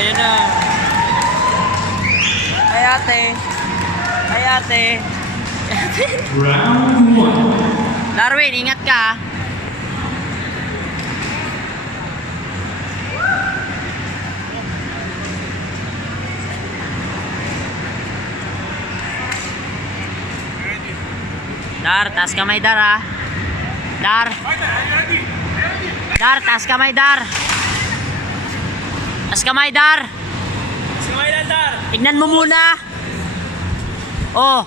ayan na. Ay ate. Ay ate. Round 1. Darwin, ingat ka. Dar, taas kamay Dar ha. Dar. Dar, taas kamay Dar. Taas kamay Dar. Taas kamay lang, Dar. Tignan mo muna. Oh.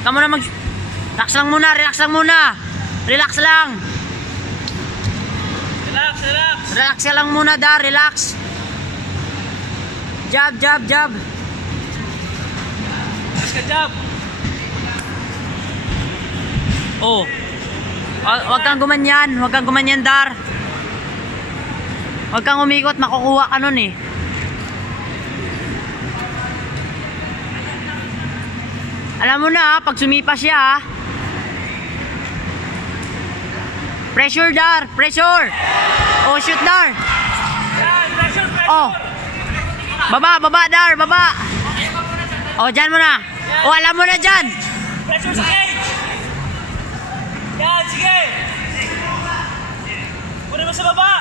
Kamu na mag... Relax lang muna, relax lang muna. Relax lang. Relax, relax. Relax ka lang muna Dar, relax. Jab, jab, jab. Relax ka, jab. Oh. Huwag kang gumanyan. Huwag kang gumanyan, Dar. Huwag kang umikot. Makukuha ka nun eh. Alam mo na, pag sumipa siya, pressure, Dar. Pressure. Oh, shoot, Dar. Yan, pressure, pressure. Oh. Baba, baba, Dar. Baba. Oh, dyan mo na. Oh, alam mo na dyan. Pressure sa cage. Yan, sige. Puna mo sa baba.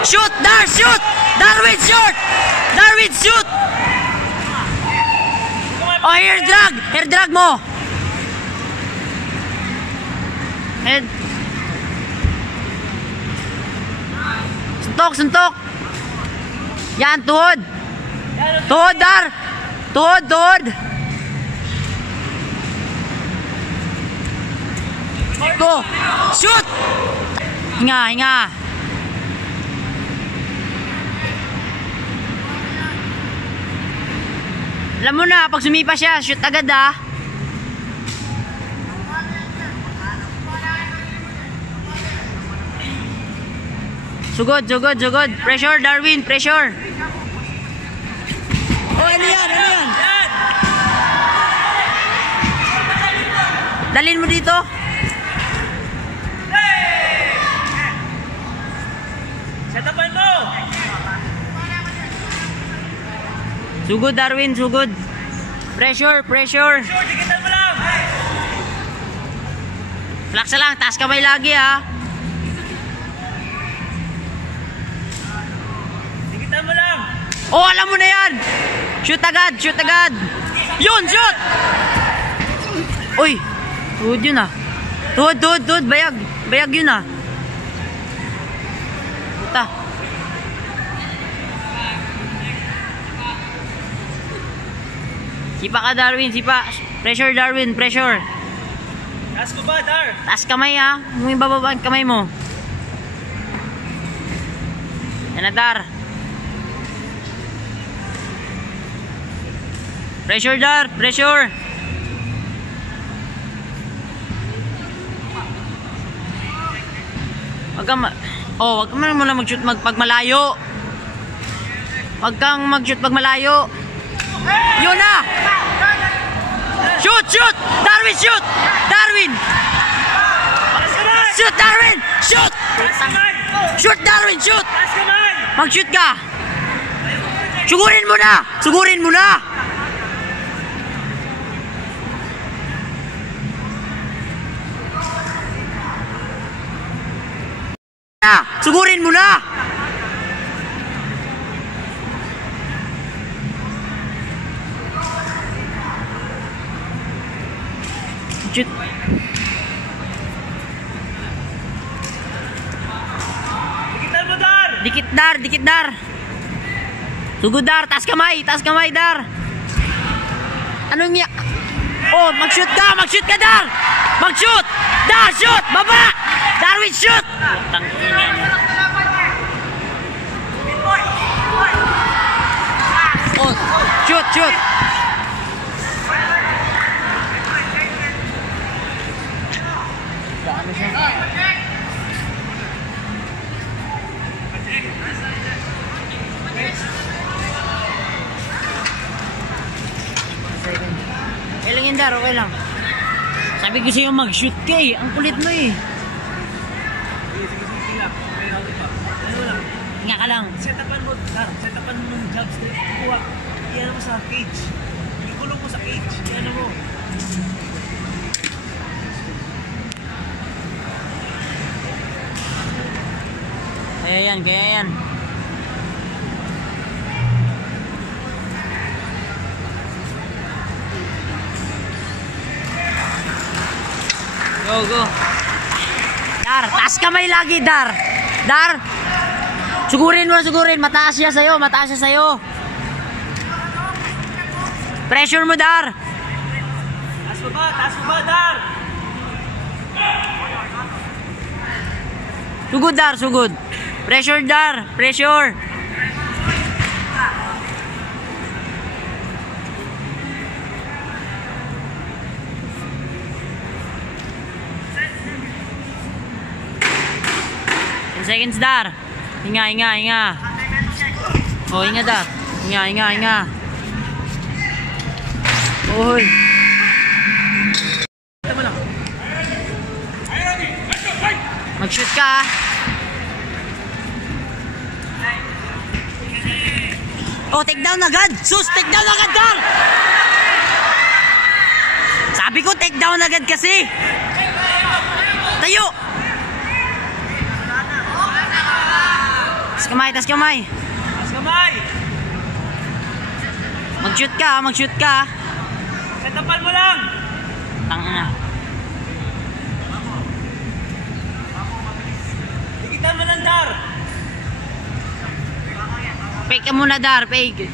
Shoot, Dar, shoot. Darwin, shoot. Darwin, shoot. Oh, hair drag. Hair drag mo. Head. Suntok, suntok. Yan, tuhod. Tuhod, Dar. Tuhod, tuhod. Go. Shoot. Hinga, hinga. Alam mo na, pag sumipa siya, shoot agad ah. Sugod, sugod, sugod. Pressure, Darwin, pressure. Oh, ano yan, ano yan? Dalhin mo dito. Setapan mo. Sugod, Darwin, sugod. Pressure, pressure. Pressure, dikitan mo lang. Relax lang, taas kamay lagi ha. Dikitan mo lang. Oh, alam mo na yan. Shoot agad, shoot agad. Yun, shoot. Uy, tuhod yun ah. Tuhod, tuhod, tuhod, bayag. Bayag yun ah. Puta. Sipa ka, Darwin, sipa. Pressure, Darwin, pressure. Taas mo ba, Dar? Taas kamay ha. Huwag bababa ang kamay mo. Yan na, Dar. Pressure, Dar, pressure. Wag kang wag ka muna mag-shoot pag malayo. Wag kang mag-shoot pag malayo. Yun na! Shoot! Shoot! Darwin, shoot! Darwin! Shoot, Darwin! Shoot! Shoot, Darwin, shoot! Taas kamay. Mag-shoot ka! Sugurin mo na! Sugurin mo na! Sugurin mo na! Shoot. Dikitan mo, Dar. Dikit, Dar, dikit, Dar. Sugod, Dar, taas kamay, Dar. Anong niya? Oh, mag-shoot ka, Dar. Mag-shoot! Dar, shoot! Baba! Darwin, shoot! Oh, shoot, shoot! Okay lang yan, Dar, okay lang. Sabi ko sa'yo mag-shoot ka eh. Ang kulit mo eh. Hinga ka lang. Setapan mo, Dar. Setapan mo ng jabs. Kuha. Iyan mo sa cage. Ikulong mo sa cage. Iyan mo. Kaya yan. Go. Dar, taas kamay lagi, Dar. Dar. Sugurin mo. Mataas siya sa'yo. Pressure mo, Dar. Taas mo ba, Dar? Sugod, Dar, sugod. Pressure, Dar. Pressure. Seconds, Dar. Hinga. Oh, hinga, Dar. Hinga. Oy. Mag-shoot ka. Oh, take down agad. Sus, take down agad, Dar. Sabi ko, take down agad kasi. Tayo. Tas kamay. Mag-shoot ka. Setapan mo lang. Tangina. Dikitan mo lang, Dar. Fake ka muna, Dar. Fake.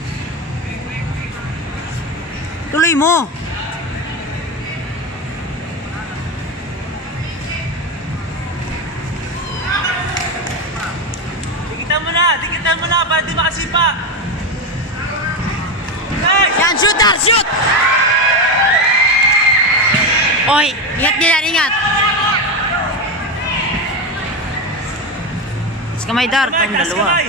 Tuloy mo. Dikitan mo na para di makasipa. Hey! Yan, shoot, Dar. Shoot. Oy, ingat. Tas kamay, Dar. Tayong dalawa.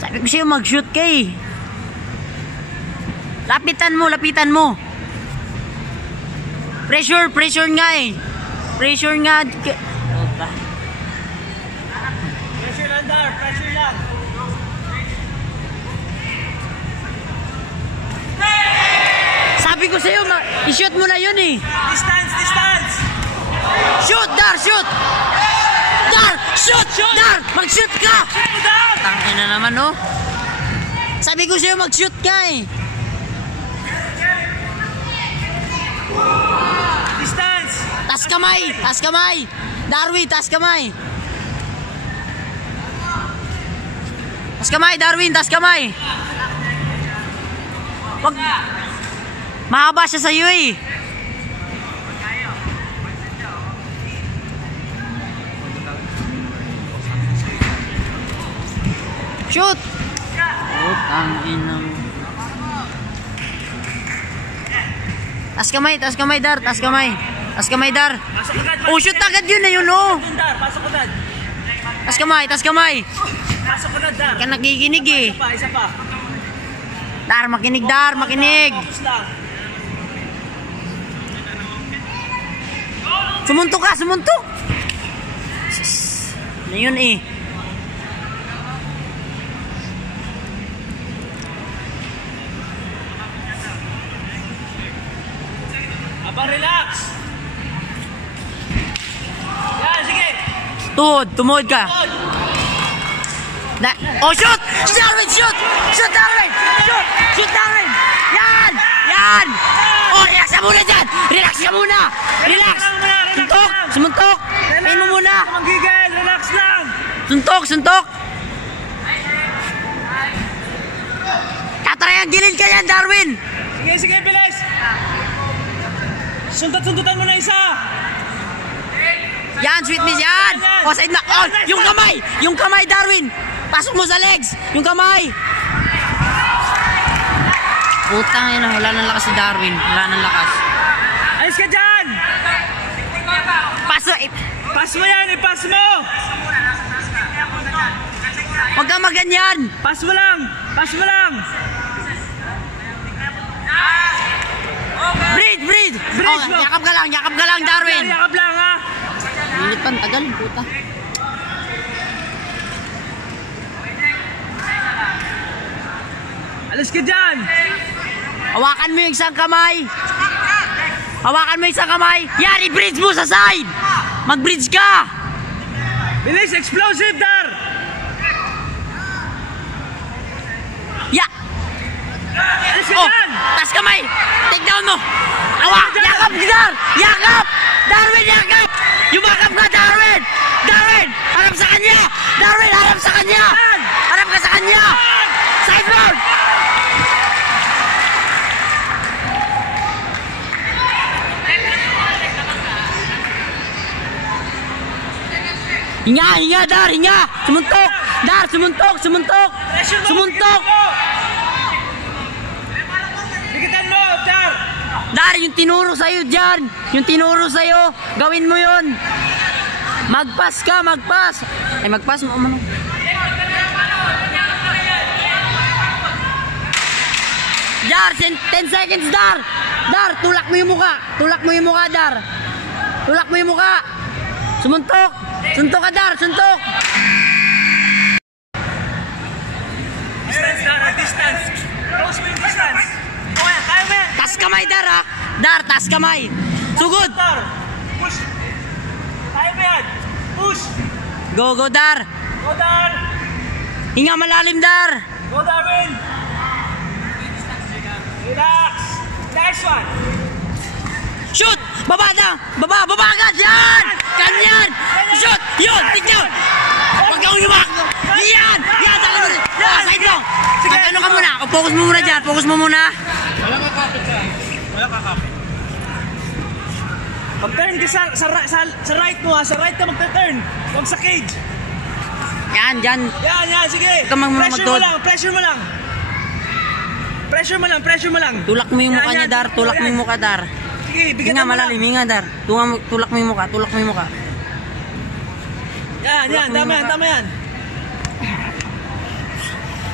Sabi ko sa'yo mag-shoot ka eh. Lapitan mo. Pressure nga eh. Pressure nga. Pressure lang, Dar. Pressure lang. Sabi ko sa'yo, i-shoot mo na yun eh. Distance. Shoot, Dar, shoot. Dar, shoot. Dar, mag-shoot ka. Tangina naman, oh. Sabi ko sa'yo, mag-shoot ka eh. Distance. Tas kamay. Darwin, tas kamay. Darwin, tas kamay. Wag. Mahaba siya sa'yo eh. Shoot! Putang ina mo. Tas kamay, Dar. Tas kamay, Dar. Oh, shoot agad yun na yun, oh. Pasok agad. Tas kamay. Pasok agad, Dar. Ka nakikinig eh. Isa pa. Dar, makinig. Focus lang. Sumuntok. Ano yun eh. Relax. Yan, sige. Tumod ka. Oh, shoot! Darwin, shoot! Shoot, Darwin! Yan! Oh, relax ka muna dyan! Relax! Sumuntok! Pain mo muna! Manggigil, relax lang. Suntok! Tatriangulin ka yan, Darwin! Sige, bilis. Sundutan mo na isa. Yan, sweet miss yan! O, side na! Oh, yung kamay, Darwin! Pasok mo sa legs! Yung kamay! Putang ina, wala nang lakas si Darwin. Ayos ka dyan! Pass mo yan, ipass mo! Huwag ka maganyan! Pass mo lang! Breathe! Oh, yakap ka lang, Darwin! Yakap lang, ha? Minit pa, tagal, puta. Alis ka dyan! Hawakan mo yung isang kamay. Hawakan mo yung isang kamay. Yan, i-bridge mo sa side. Mag-bridge ka. Bilis, explosive, Dar! Ya. Alis ka Oh, dyan! taas kamay. Take down mo. Awa, yakap, Dar. Yakap. Darwin, yakap. Yumakap ka, Darwin. Darwin, harap sa kanya. Darwin, harap sa kanya. Harap ka sa kanya. Side round. Hinga, hinga, Dar, hinga. Sumuntok. Dar, sumuntok, sumuntok. Sumuntok. Bigitan mo, Dar! Dar, yung tinuro sa'yo dyan. Yung tinuro sa'yo. Gawin mo yun. Magpas ka, magpas. Ay, magpas mo. Dar, 10 seconds, Dar. Dar, tulak mo yung muka. Tulak mo yung muka, Dar. Tulak mo yung muka. Sumuntok. Suntok ka, Dar. Suntok. Distance, Dar, distance. Close mo yung distance. Okay, kaya mo yan. Tas kamay, Dar, ha. Dar, tas kamay. Sugod. Dar, push. Kaya mo yan. Push. Go, go, Dar. Go, Dar. Hinga malalim, Dar. Go, Darwin. Relax. Next one. Shoot! Baba na! Baba! Baba agad! Yan! Ganyan! Shoot! Yun! Tignan! Huwag kang yumak! Yan! Yan! Saka mo! Yan! Side long! Mag-ano ka muna? Focus mo muna dyan! Focus mo muna! Wala kakapit siya. Wala kakapit. Mag-turn ka sa right mo ha. Sa right ka mag-turn. Huwag sa cage. Yan! Yan! Yan, yan. Sige. Huwag ka Pressure mo magdod. lang. Pressure mo lang. Pressure mo lang. Pressure mo lang. Tulak mo yung mukha Yan, niya, yan. Dar. Tulak mo yung mukha, Dar. Sige, bigyan Hinga mo lang. malalim. Hinga, Dar. Tulak mo yung mukha. Tulak mo yung mukha. Yan, yan. Tama yan. Tama yan.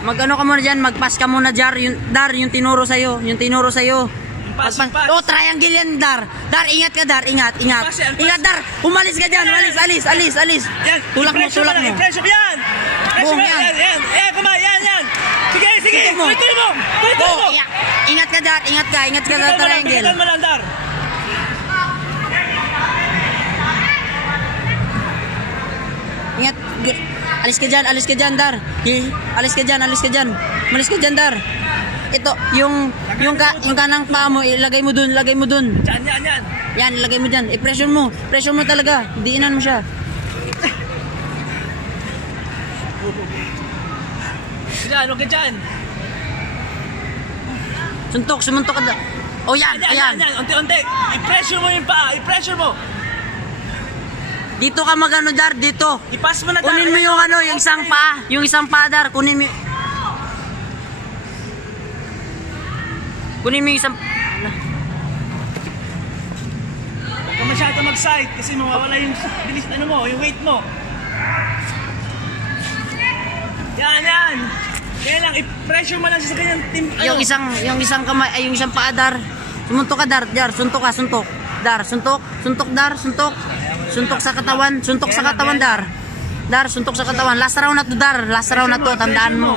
Mag-ano ka muna dyan. Mag-pass ka muna, Dar. Dar, yung tinuro sa'yo. Yung tinuro sa'yo. Pass, Pagpan- pass. Oh, triangle yan, Dar. Dar, ingat ka, Dar. Ingat, ingat. Pass yan, pass. Ingat, Dar. Umalis ka dyan. Alis, alis, alis, alis. Yan. Tulak mo, I-pressure tulak lang, mo. I-pressure mo. Yan. Pressure Boom, mo. yan. Yan, yan. Yan, kumay. Yan, yan. Sige, sige. Tuloy mo. Tuloy mo. Tuloy mo. Oh, ingat ka, Dar. Ingat ka. Ingat ka sa triangle. Bigitan mo lang, Dar. Ingat. Alis ka dyan, Dar. Alis ka dyan, Malis ka dyan, Dar. Ito, yung kanang paa mo, ilagay mo dun, Yan, yan, yan. Yan, ilagay mo dyan. I-pressure mo. Pressure mo talaga. Diinan mo siya. Yan, huwag ka dyan. Sumuntok ka. Oh, yan, Yan, ayan. yan, yan. Unti-unti. I-pressure mo yung paa. I-pressure mo. Dito ka magano, Dar, dito. I-pass mo na, Dar. Kunin mo yung ano, yung isang paa. Yung isang paa, Dar. Kunin mo yung isang... Huwag ka masyado mag-side kasi mawawala yung bilis, ano mo, yung weight mo. Yan, yan. Kaya lang, i-pressure mo lang siya sa kanyang team. Yung isang kamay, ay yung isang paa, Dar. Sumuntok ka, Dar. Dar, suntok ka, suntok. Dar, suntok. Suntok, Dar, suntok. Suntok sa katawan. Suntok sa katawan, Dar. Dar, suntok sa katawan. Last round na to, Dar. Last round na to. Tandaan mo.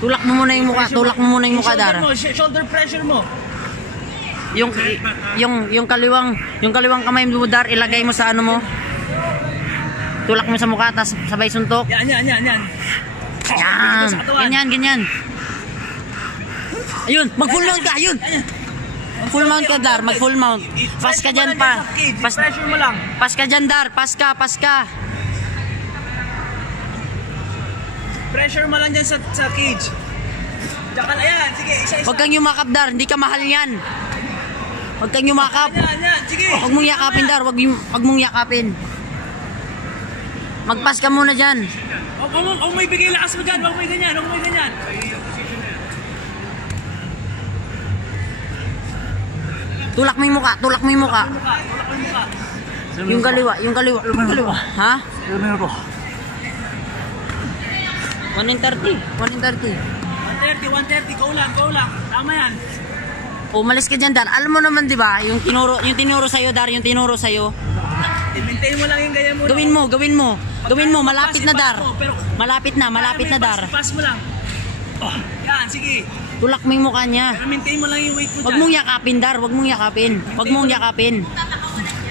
Tulak mo muna yung mukha. Tulak mo muna yung mukha, Dar. Shoulder pressure mo. Yung kaliwang kamay mo, Dar, ilagay mo sa ano mo. Tulak mo sa mukha, tas sabay suntok. Yan, yan, yan, yan. Yan. Sa katawan. Ganyan, ganyan. Ayun, mag-full mount ka, ayun. Full mount ka, Dar, mag-full mount. Pas ka dyan pa. Pressure mo lang. Pas ka dyan, Dar, pas ka. Pressure mo lang dyan sa cage. Diyan ka na yan. Sige, isa-isa. Huwag kang yumakap, Dar, hindi ka mahal yan. Huwag kang yumakap. Yan, yan. Sige. Huwag mong yakapin, Dar, huwag mong yakapin. Magpas ka muna dyan. Huwag mo ibigay lakas mo dyan. Huwag mo ganyan. Huwag mo ganyan. Tulak mo yung mukha, tulak mo yung mukha. Tulak mo yung mukha. Yung kaliwa. Ha? 130. 130. Go lang. Tama yan. Umalis ka dyan, Dar. Alam mo naman, di ba? Yung tinuro sa'yo, Dar. Yung tinuro sa'yo. I-maintain mo lang yung ganyan mo. Gawin mo. Malapit na, Dar. Malapit na, Dar. Pass mo lang. Oh, yan, sige. Tulak mo yung mukha niya. Pero maintain mo lang yung weight mo Huwag dyan. mong yakapin, Dar. Huwag mong yakapin.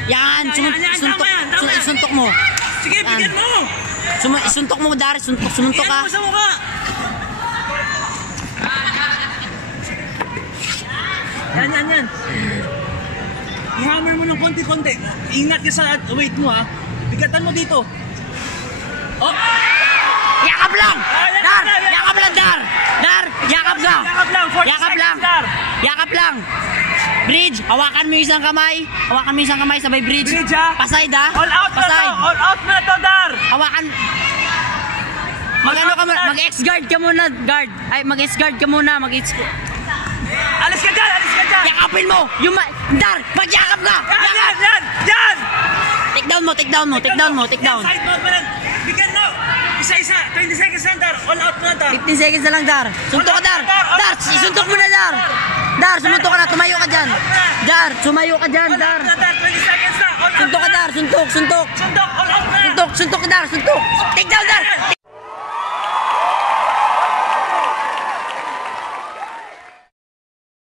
Yan, suntok mo. Sige, bigyan mo. Isuntok mo, Dar. Suntok ka. Iyan mo sa mukha. Yan. I-hammer mo ng konti-konti. Ingat ka sa weight mo, ha. Bigatan mo dito. Oh! Yakap lang! Dar! Yakap lang, Dar! Dar! Yakap lang! Yakap lang. 40 seconds, Dar. Yakap lang! Bridge! Hawakan mo yung isang kamay. Sabay bridge. Bridge, ha? Paside, ha? All out na to. Paside. All out na to, Dar. Hawakan. Mag-X-guard ka muna, guard. Ay, mag-X-guard ka muna. Alis ka dyan. Yakapin mo! Dar! Mag-yakap ka! Yan! Take down mo. Yan, side mode mo lang. Bigyan mo. Isa-isa. 20 seconds lang, Dar. All out na, Dar. 15 seconds na lang, Dar. Suntok ka, Dar! Dar! Isuntok mo na, Dar! Dar, sumuntok ka na. Tumayo ka dyan. Dar, sumayo ka dyan, All Dar. out na, Dar. 20 seconds na. All out Suntok ka, na. Dar. Suntok. Suntok. All out na. Suntok ka, Dar. Suntok. Take down, Dar!